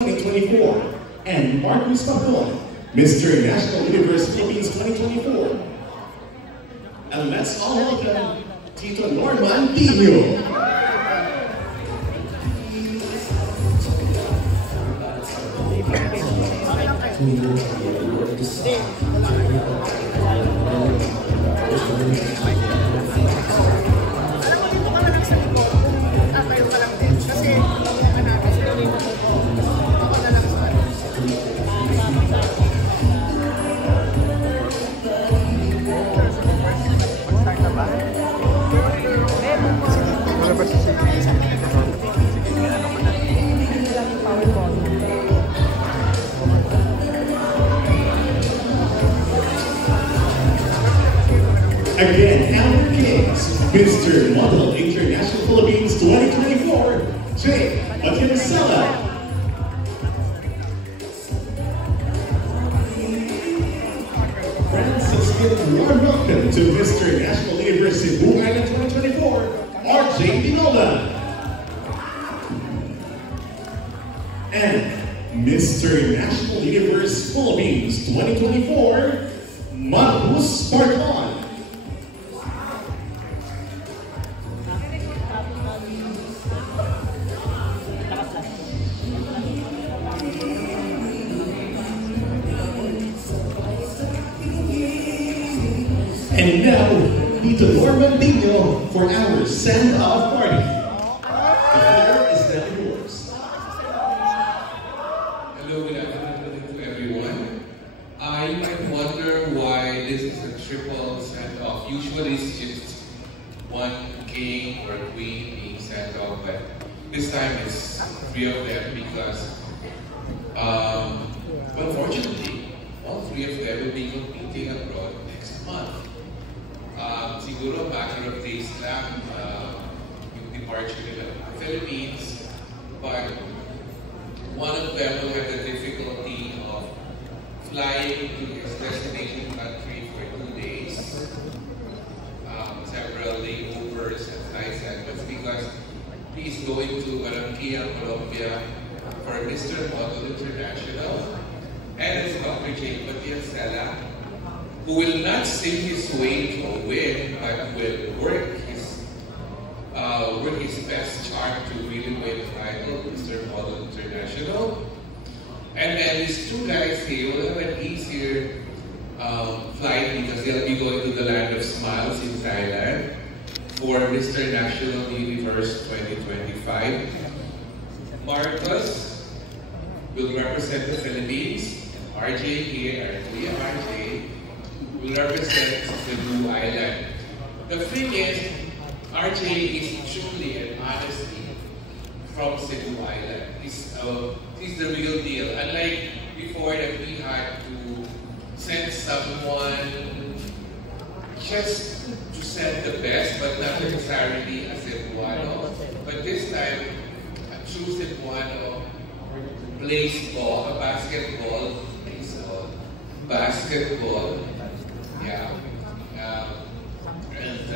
2024, and Marcus Papon, Mr. National Universe Philippines 2024. And let's all welcome Tito Norman Dino. Again, Alan Kings, Mr. Model International Philippines 2024, Jake Akinsella. Francis, give a warm welcome to Mr. National University Cebu Island 2024, RJ Dinola. And Mr. National Universe Philippines 2024, Marcus Parton. And now, Tito Norman Dino for our send-off party. The floor is now yours. Hello, good afternoon to everyone. You might wonder why this is a triple send-off. Usually it's just one king or queen being sent off, but this time it's three of them because, unfortunately, all three of them will be competing abroad next month. Siguro matter of days lang yung departure nila ng Philippines, but one of them will have the difficulty of flying to his destination country for 2 days, several layovers and flight segments because he is going to Barranquilla, Colombia for Mr. Model International, and it's Dr. Jake Akinsella, who will not sing his way to a win, but will work his best charm to really win the title, Mr. Model International. And then these two guys here will have an easier flight because they'll be going to the land of smiles in Thailand for Mr. National Universe 2025. Marcus will represent the Philippines. RJ here, our Kuya RJ, will represent Cebu Island. The thing is, RJ is truly and honestly from Cebu Island. He's the real deal. Unlike before that we had to send someone just to send the best, but not necessarily a Cebuano. But this time, a true Cebuano plays ball, basketball. Yeah, and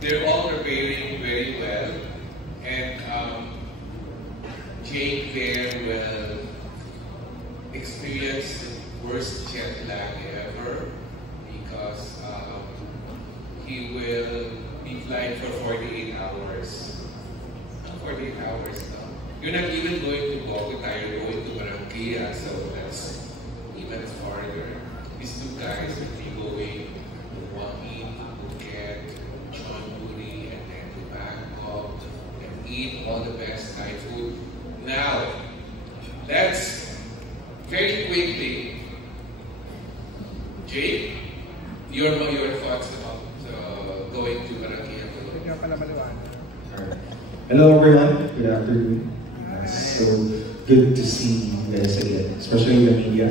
they're all preparing very well, and Jake there will experience the worst jet lag ever because he will be flying for 48 hours. Not 48 hours, no. You're not even going to Bogota, you're going to Barranquilla, so that's even farther. These two guys will be going to Joaquin, Phuket, Chonburi, and then to Bangkok and eat all the best Thai food. Now, let's very quickly, Jake, your thoughts about going to Barranquilla. Hello everyone, good afternoon. So good to see you guys again, especially the media.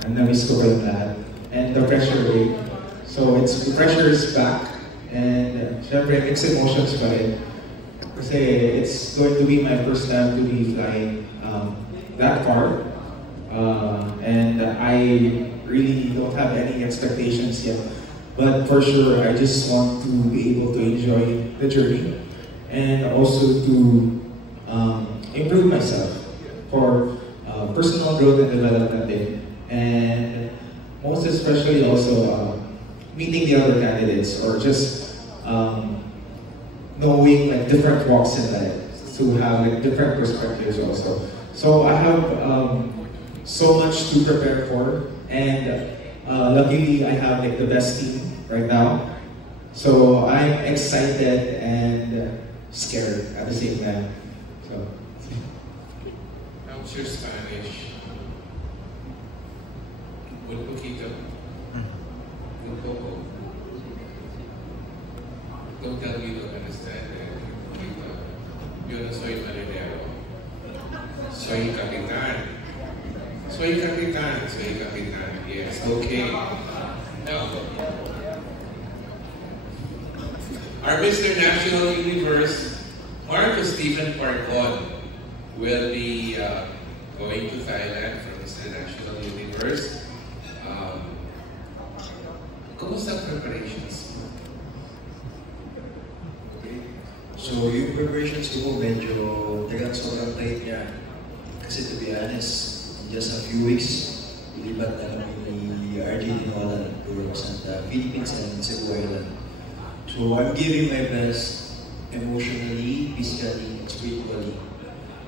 And na-miss ko kayo lahat. And the pressure rate. So the pressure is back. And syempre, mixed emotions pa rin. Kasi it's going to be my first time to be flying that far. And I really don't have any expectations yet. But for sure, I just want to be able to enjoy the journey and also to improve myself for personal growth and development din. And most especially also meeting the other candidates or just knowing like different walks in life to have like different perspectives also. So I have so much to prepare for, and luckily I have like the best team right now. So I'm excited and scared at the same time. So. How's your Spanish? Un poquito. Un poco. Don't tell me you don't understand it. Un poquito. Yo no soy marinero. Soy capitán. Soy capitán. Soy capitán. Yes, okay. Now, our Mr. National Universe, Marcus Stephen Parcon, will be going to Thailand for Mr. National Universe. Kumusta ang preparations? Okay. So yung preparations ko medyo tagang sobrang tight niya. Kasi to be honest, in just a few weeks, ilipat na kami ni RJ Dinola to represent the Philippines and Cebu Island. So I'm giving my best emotionally, physically, and spiritually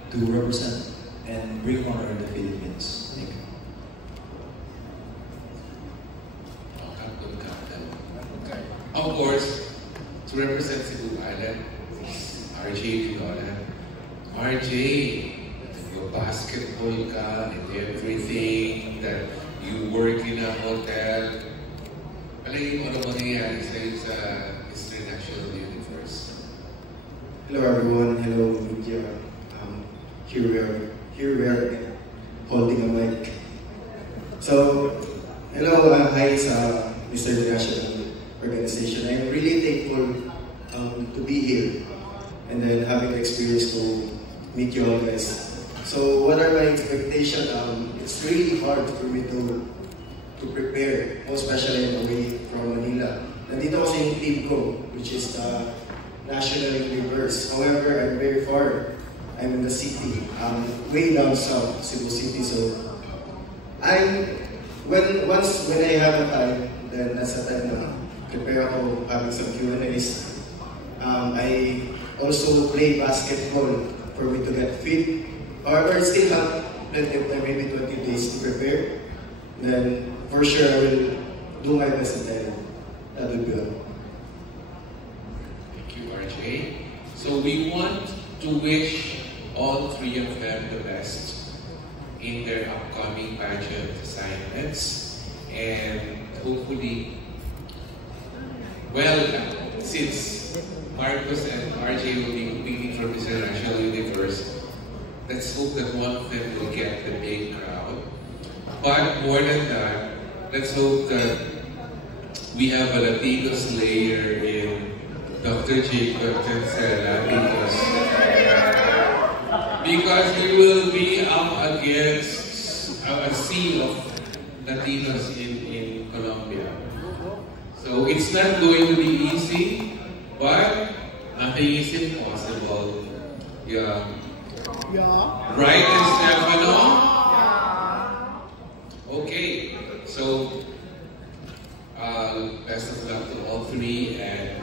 to represent and bring honor to the Philippines. Thank you. Of course, to represent Cebu Island is RJ Dinola. RJ, your basketball ka and everything that you work in a hotel. Palagi mo ano mangyayari sa'yo sa Mr. National Universe? Hello everyone, hello media. Here we are holding a mic. So, hello, hi sa Mr. National Organization. I'm really thankful to be here and then having the experience to meet you all guys. So, what are my expectations? It's really hard for me to prepare, most especially away from Manila. Nandito kasi yung team ko, which is the National Universe. However, I'm very far. I'm in the city, way down south, Cebu City. So, when I have a time, then that's the time na prepare ako having some Q&As. I also play basketball for me to get fit. However, I still have plenty of time, maybe 20 days to prepare. Then, for sure, I will do my best in Thailand. That will be all. Thank you, RJ. So we want to wish all three of them the best in their upcoming pageant assignments, and hopefully, well, since Marcus and RJ will be competing for Mr. National Universe, let's hope that one of them will get the big crowd. But more than that, let's hope that we have a Latino slayer in Dr. Jacob Tencela, because we will be up against a sea of Latinos in Colombia. So it's not going to be easy, but nothing is impossible. Yeah. Right, Stefano? Okay, so best of luck to all three, and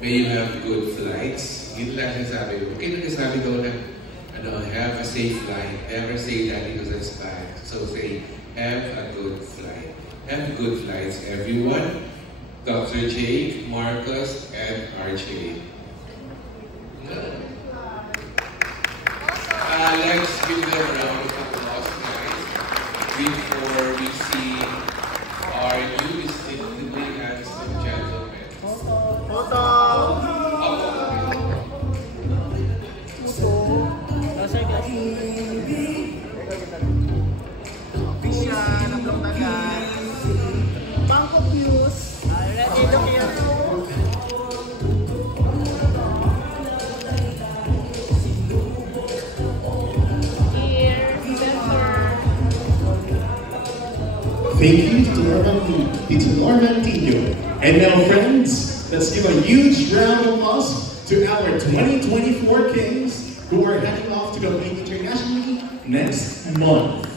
may you have good flights. Yun lang sinasabi ko. Okay, nagsasabi daw na have a safe flight. Never say that because it's bad. So say, have a good flight. Have good flights, everyone. Dr. Jake, Marcus, and RJ. Let's give them a round of applause, guys, before we see our new distinctively handsome gentlemen. Thank you to Norman Tino. And now, friends, let's give a huge round of applause to our 2024 Kings who are heading off to compete internationally next month.